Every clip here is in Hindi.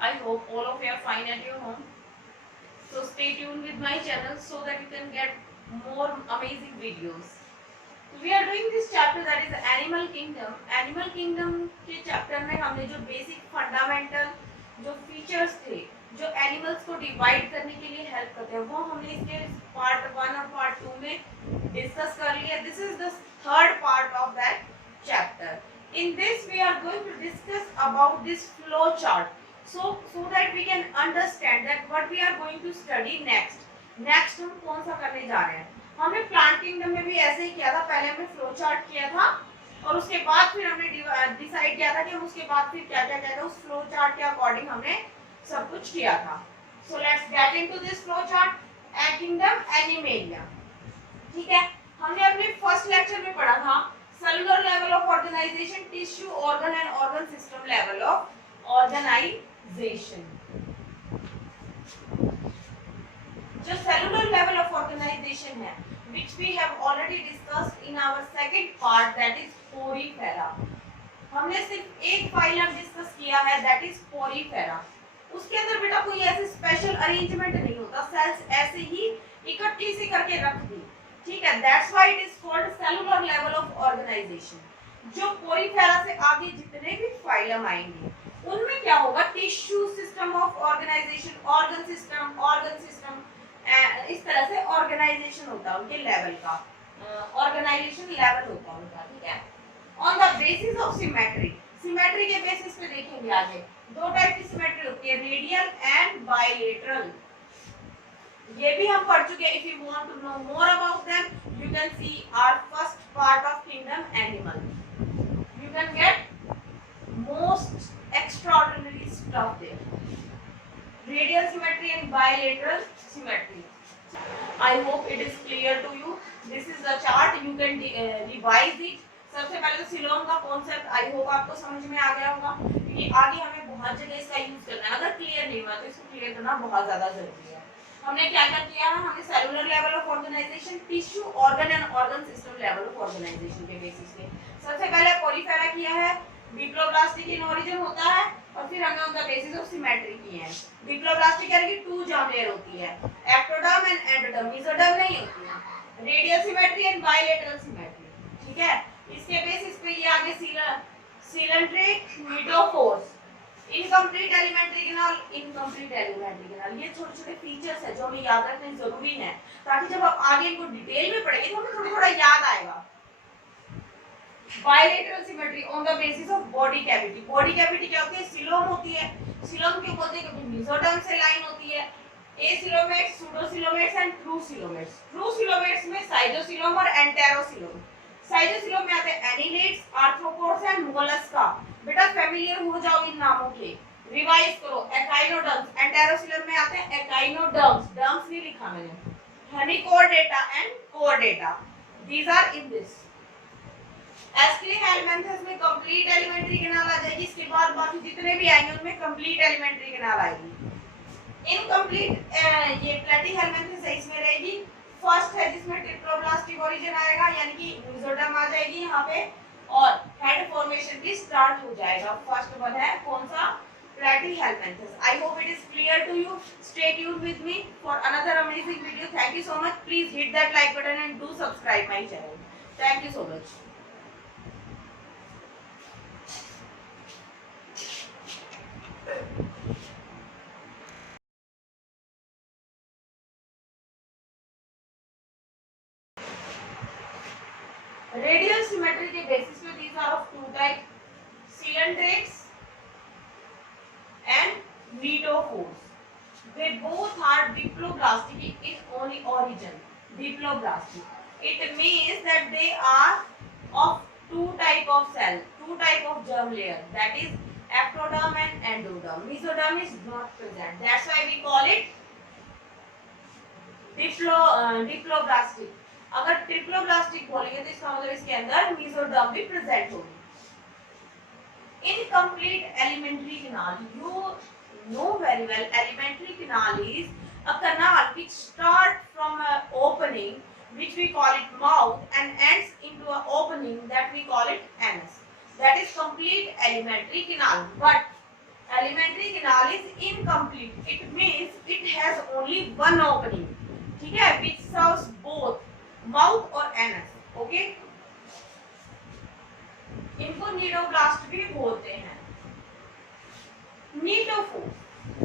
I hope all of you are fine at your home. So stay tuned with my channel so that you can get more amazing videos. We are doing this chapter that is Animal Kingdom. Animal Kingdom के chapter में हमने जो basic fundamental जो features थे, जो animals को divide करने के लिए help करते हैं, वो हमने इसके part 1 और part 2 में discuss कर लिया. This is the third part of that chapter. In this we are going to discuss about this flow chart. So that we can understand that what we are going to study next. Next हम कौन सा करने जा रहे हैं? हमने प्लांट किंगडम में भी ऐसे ही किया था. पहले हमने फ्लो चार्ट किया था और उसके बाद फिर हमने डिसाइड किया था कि हम उसके बाद फिर क्या क्या किया था. उस फ्लो चार्ट के अकॉर्डिंग हमने सब कुछ किया था. So let's get into this flow chart. Kingdom animalia. ठीक है, हमने अपने फर्स्ट लेक्चर में पढ़ा था cellular level of organisation, tissue, organ and organ system level of organisation. जो सेलुलर लेवल ऑफ ऑर्गेनाइजेशन है, which we have already discussed in our second part, that is Porifera. हमने सिर्फ एक फाइलम डिस्कस किया है, that is पोरीफेरा. उसके अंदर बेटा कोई ऐसे स्पेशल अरेंजमेंट नहीं होता, सेल्स ऐसे ही इकट्ठी सी करके रख दी. ठीक है, that's why it is called cellular level of organisation. जो पोरीफेरा से आगे जितने भी फाइलम आएंगे उनमें क्या होगा, tissue system of organisation, organ system, इस तरह से ऑर्गेनाइजेशन होता है उनके लेवल का, ऑर्गेनाइजेशन लेवल होता है उनका. ठीक है, on the basis of symmetry. Symmetry के बेसिस पे देखेंगे आगे. दो टाइप की सिमेट्री होती है, रेडियल एंड बायलेटरल. ये भी हम पढ़ चुके हैं. If you want to know more about them you can see our first part of kingdom animal. You can get most extraordinary stuff there. Radial symmetry and bilateral symmetry. I hope it is clear to you. This is the chart. You can revise it. सबसे पहले तो सिलोम का कॉन्सेप्ट आई होप आपको समझ में आ गया होगा, क्योंकि आगे हमें बहुत जगह इसका यूज करना है. अगर क्लियर नहीं हुआ तो इसको क्लियर करना बहुत ज्यादा जरूरी है. हमने क्या क्या किया है, हमने cellular level of organisation, tissue, organ and organ system level of organisation के बेसिस पे सबसे पहले पोरीफेरा किया है. डिप्लोब्लास्टिक इन ओरिजिन होता है और फिर हमने उनका बेसिस ऑफ सिमेट्री की है. डिप्लोब्लास्टिक यानी कि टू जर्म लेयर होती है, एक्टोडर्म एंड एंडोडर्म, मेसोडर्म नहीं होती है. Radial symmetry and bilateral symmetry. ठीक है, इसके बेसिस पे ये आगे सिलेंड्रिक, मीटोफोर्स, incomplete alimentary canal, incomplete alimentary canal. ये छोटे छोटे फीचर्स है जो हमें याद रखने जरूरी है, ताकि जब आप आगे इनको डिटेल में पढ़ेंगे तो हमें थोड़ा थोड़ा याद आएगा. Bilateral symmetry on the basis of body cavity. Body cavity क्या होती है, सिलोम होती है. सिलोम के बोलते हैं कि मेसोडर्म से लाइन होती है. Acoelomates, pseudocoelomates and true coelomates. True coelomates में साइटोसिलोम और एंटेरोसिलोम. साइटोसिलोम में आते हैं एनिलेट्स, आर्थ्रोपोड्स एंड मोलस्का. बेटा फेमिलियर हो जाओ इन नामों के, रिवाइज करो. एकाइनोडर्म्स. एंटेरोसिलोम में आते हैं एकाइनोडर्म्स, डर्म्स नहीं लिखा मैंने. Hemichordata and Chordata, these are in this. Aschelminthes में कंप्लीट एलिमेंट्री कैनाल आ जाएगी. इसके बाद बाकी जितने भी आएंगे उनमें कंप्लीट एलिमेंट्री कैनाल आएगी. इनकम्प्लीट ये प्लेटीहेलमिंथस है, इसमें रहेगी. फर्स्ट है जिसमें ट्रिप्लोब्लास्टिक ओरिजिन आएगा, यानी कि मेसोडर्म आ जाएगी यहाँ पे और हेड फॉर्मेशन भी स्टार्ट हो जाएगा. फर्स्ट वन है कौन सा, Platyhelminthes. I hope it is clear to you. Stay tuned with me for another amazing video. Thank you so much. Please hit that like button and do subscribe my channel. Thank you so much. Radial symmetry के basis पे these are of two type, cylindrics and metophores. They both are diploblastic in only origin. Diploblastic. It means that they are of two type of cell, two type of germ layer. That is ectoderm and endoderm. Mesoderm is not present. That's why we call it diploblastic. अगर ट्रिप्लोब्लास्टिक बोलेंगे तो इसका मतलब इसके अंदर मेसोडर्म भी प्रेजेंट होगी. Incomplete alimentary canal. You know very well elementary canal is a canal which start from an opening which we call it mouth and ends into an opening that we call it anus. That is complete elementary canal. But alimentary canal is incomplete, it means it has only one opening, ठीक है, व्हिच सर्व्स बोथ माउथ और एनस, ओके। इनको नीडोब्लास्ट भी बोलते हैं। नीडोफोर्स,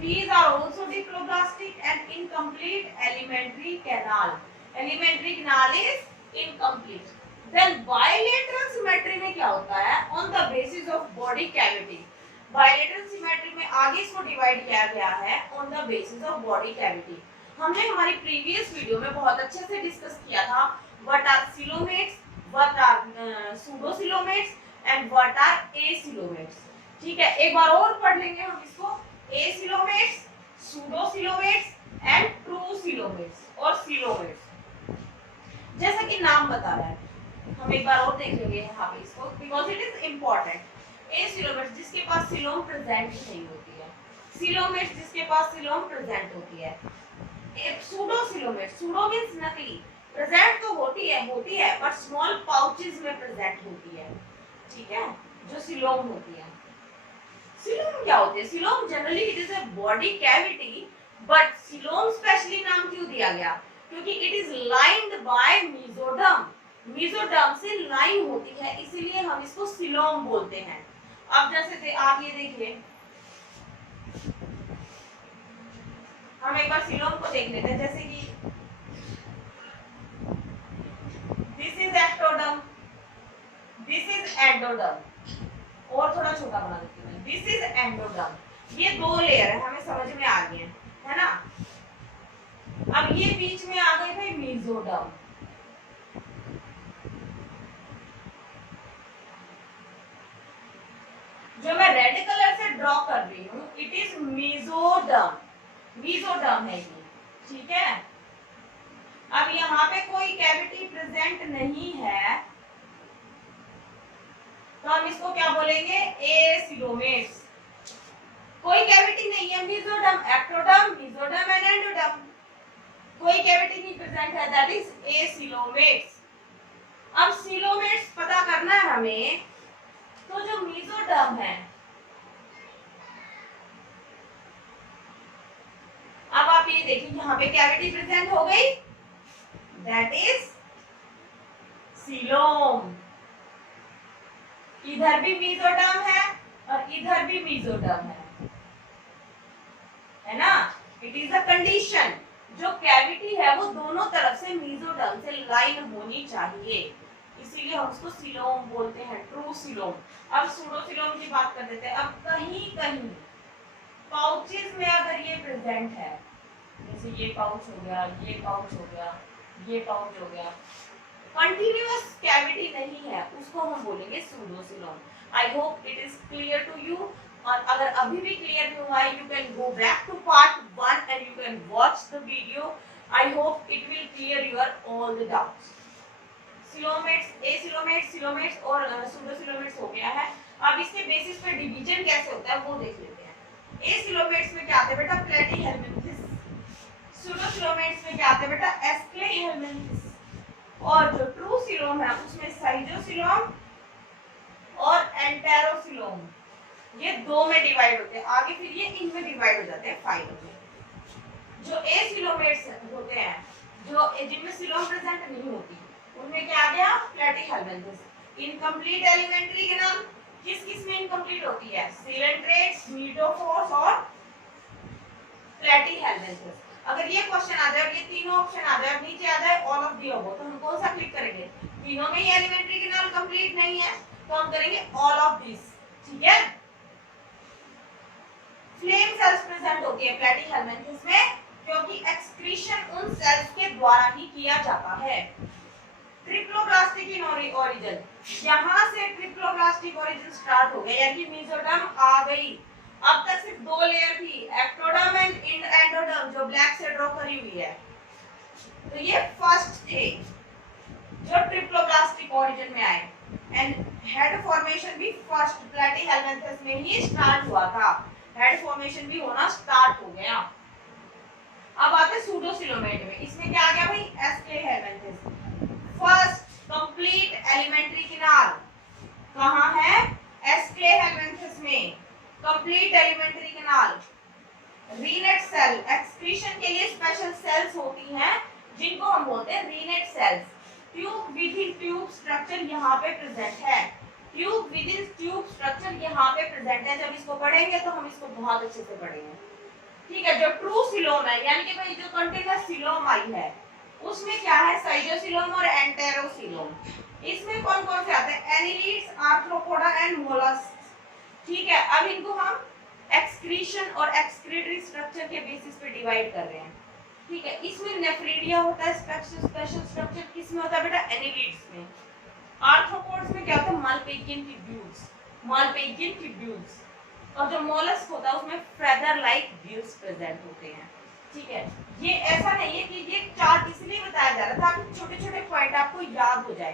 these are also diploblastic and incomplete elementary canal. Elementary canal is incomplete. Then bilateral symmetry में क्या होता है? On the basis of body cavity. Bilateral symmetry में आगे इसको डिवाइड किया गया है on the basis of body cavity. हमने हमारी प्रीवियस वीडियो में बहुत अच्छे से डिस्कस किया था what are coelomates, what are pseudocoelomates and what are acoelomates. ठीक है, एक बार और पढ़ लेंगे हम इसको। एसिलोमेट्स, सूडोसिलोमेट्स एंड ट्रूसिलोमेट्स और सिलोमेट्स, जैसा कि नाम बता रहा है। हम एक बार और देख लेंगे यहाँ पे इसको, because it is important. Acoelomates जिसके पास सिलोम प्रेजेंट नहीं होती है, सिलोमेट्स जिसके पास सिलोम प्रेजेंट होती है। सूडोसिलोमेट्स, सूडो मींस नकली, प्रेजेंट तो होती है बट स्मॉल पाउचेस में प्रेजेंट होती है, ठीक है, जो सिलोम होती है। सिलोम क्या होते हैं? Coelom generally it is a body cavity, but coelom specially नाम क्यों दिया गया? क्योंकि it is lined by mesoderm, mesoderm से लाइन होती है, इसीलिए हम इसको सिलोम बोलते हैं। अब जैसे आप ये देखिए, हम एक बार सिलोम को देख लेते हैं, जैसे कि this is ectoderm, this is endoderm, और थोड़ा छोटा बना देती हूँ, दिस इज एंडोडर्म। ये दो लेयर है, हमें समझ में आ गए है ना। अब ये बीच में आ गए भाई मेसोडर्म, जो मैं रेड कलर से ड्रॉ कर रही हूँ, इट इज मेसोडर्म, मेसोडर्म है ये, ठीक है। अब यहाँ पे कोई कैविटी प्रेजेंट नहीं है, तो हम इसको क्या बोलेंगे? एसिलोमेट्स। कोई कैविटी नहीं है, mesoderm, ectoderm, mesoderm and endoderm, कोई कैविटी नहीं प्रेजेंट है, दैट इज एसिलोमेट्स। अब सिलोमेट्स पता करना है हमें, तो जो मेसोडर्म है, अब आप ये देखिए यहाँ पे कैविटी प्रेजेंट हो गई, दैट इज सिलोम। इधर भी मेसोडर्म है और इधर भी मेसोडर्म है ना। इट इज अ कंडीशन, जो कैविटी है वो दोनों तरफ से मेसोडर्म से लाइन होनी चाहिए, इसीलिए हम उसको सिलोम बोलते हैं, ट्रू सिलोम। अब सूडोसिलोम की बात कर देते हैं। अब कहीं कहीं पाउचेस में अगर ये प्रेजेंट है, जैसे ये पाउच हो गया, ये पाउच हो गया, ये पाउच हो गया, कंटिन्यूअस कैविटी नहीं है, उसको हम बोलेंगे pseudocoelom. I hope it is clear to you, और अगर अभी भी क्लियर नहीं हुआ है, you can go back to part 1 and you can watch the video. I hope it will clear your all the doubts. Coelomates, acoelomates, coelomates और सूडोसिलोमेट्स हो गया है। अब इसके बेसिस पे डिवीजन कैसे होता है वो देख लेते हैं। एसिलोमेट्स में क्या आता है बेटा? प्लेटीहेल्मिन्थिस। सूडोसिलोमेट्स में क्या आता है बेटा? एस्क्लेहेल्मिन्थिस। और जो ट्रू सिलोम है उसमें साइजोसिलोम और एंटेरोसिलोम, ये दो में डिवाइड होते हैं, आगे फिर ये इनमें डिवाइड हो जाते हैं फाइलों में। जो एसिलोमेट्स होते हैं, जो जिनमें सिलोम प्रेजेंट नहीं होती, उनमें क्या आ गया? प्लेटीहेल्मिन्थिस। इनकम्प्लीट एलिमेंट्री कैनाल किस किस में इनकम्प्लीट होती है? सिलेंट्रेट्स, नीडोफोर्स और प्लेटीहेल्मिन्थिस। अगर ये क्वेश्चन आ जाए, ये तीनों ऑप्शन आ जाए, नीचे आ जाए ऑल ऑफ दी अबव, तो हम कौन सा क्लिक करेंगे? तीनों में ही एलिमेंट्री कैनाल कंप्लीट नहीं है, तो हम करेंगे ऑल ऑफ दिस, ठीक है। फ्लेम सेल्स प्रेजेंट होती है प्लेटीहेल्मिन्थिस में, क्योंकि एक्सक्रीशन उन सेल्स के द्वारा ही किया जाता है। ट्रिप्लोब्लास्टिक इन ओरिजिन, यहाँ से ट्रिप्लोब्लास्टिक ओरिजिन स्टार्ट हो गया, यानी मेसोडर्म आ गई। अब तक सिर्फ दो लेयर थी, एक्टोडर्म एंड एंडोडर्म, जो ब्लैक से ड्रॉ करी हुई है। तो ये फर्स्ट थे जो ट्रिप्लोब्लास्टिक ओरिजिन में आए, एंड हेड फॉर्मेशन भी फर्स्ट प्लेटीहेल्मिन्थिस में ही स्टार्ट हुआ था, हेड फॉर्मेशन भी होना स्टार्ट हो गया। अब आते सूडोसिलोमेट में, इसमें क्या आ गया भाई? Aschelminthes. First complete alimentary canal कहाँ है? एस्क्लेहेल्मिन्थिस में। Complete alimentary canal, renette cell, excretion के लिए स्पेशल सेल्स होती हैं जिनको हम बोलते हैं renette cells. Tube within tube structure यहाँ पे प्रेजेंट है, tube within tube structure यहाँ पे प्रेजेंट है। जब इसको पढ़ेंगे तो हम इसको बहुत अच्छे से पढ़ेंगे, ठीक है। जो ट्रू सिलोम है, यानी कि भाई जो कंटीन्यूअस सिलोम आई है उसमें क्या है, साइटोसिलोम और एंटेरोसिलोम। इसमें कौन कौन से आते हैं, एनिलीड्स, आर्थ्रोपोडा एंड मोलस्क, ठीक है। अब इनको हम एक्सक्रीशन और एक्सक्रीटरी स्ट्रक्चर के बेसिस पे डिवाइड कर रहे हैं, ठीक है। इसमें नेफ्रीडिया होता है, स्पेशल स्ट्रक्चर किसमें होता है बेटा, एनिलीड्स में। आर्थ्रोपोड्स में क्या होता है, मालपेगियन ट्यूब्यूल्स, मालपेगियन ट्यूब्यूल्स। और जो मोलस्क होता है उसमें फेदर लाइक गिल्स प्रेजेंट होते हैं, ठीक है। ये ऐसा नहीं है कि ये चार्ट इसलिए बताया जा रहा था ताकि छोटे छोटे पॉइंट आपको याद हो जाए,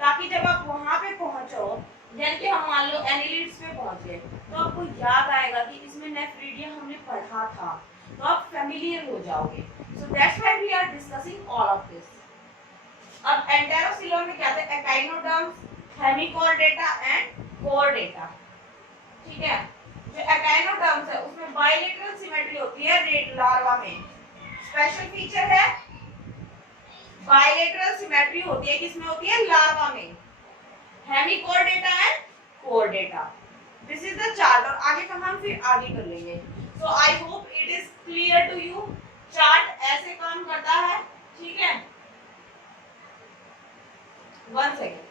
ताकि जब आप वहां पे पहुंचो, यानी कि हम मान लो एनिलीड्स पे पहुंच गए तो आपको याद आएगा कि इसमें नेफ्रीडिया हमने पढ़ा था, तो आप फेमिलियर हो जाओगे। So that's why we are discussing all of this. अब एंटेरोसिलोम में क्या था, एकाइनोडर्म्स, हेमिकोर्डेटा एंड कोर्डेटा, ठीक है। जो एकाइनोडर्म्स है उसमें बायलेटरल सिमेट्री होती है रेड लार्वा में, स्पेशल फीचर है बायलेटरल सिमेट्री होती है, किसमें होती है, लार्वा में। Hemichordata and Chordata, this is the chart. और आगे का हम फिर आगे कर लेंगे। So I hope it is clear to you. Chart ऐसे काम करता है, ठीक है। 1 सेकेंड।